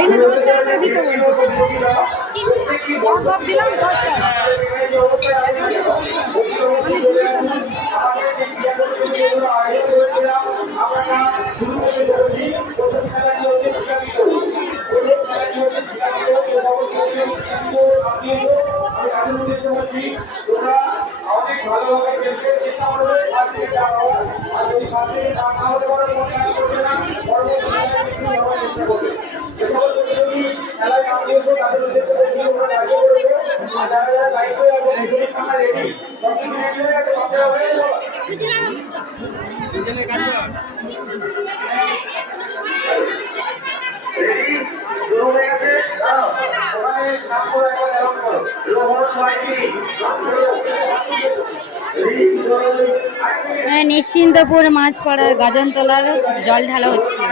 এইটা 10 টাকা করে দিতে বলতেছি। ভাব দিলাম 10 টাকা। অনেক ভালোভাবে খেলতে চেষ্টা করবে আর যদি সাথে না হতে পারে মনে করবে না পরবর্তী চেষ্টা করবে। যে সকল প্রতিযোগী খেলায় নাম দিয়েছে তাদের উদ্দেশ্যে দাঁড়িয়ে করবে আর যারা যারা দায়িত্ব এবং আমরা রেডি সবকিছু রেডি হয়ে গেছে মাথায় হবে নিশ্চিন্তপুর মাছপাড়ার গাজনতলার জল ঢালা হচ্ছে।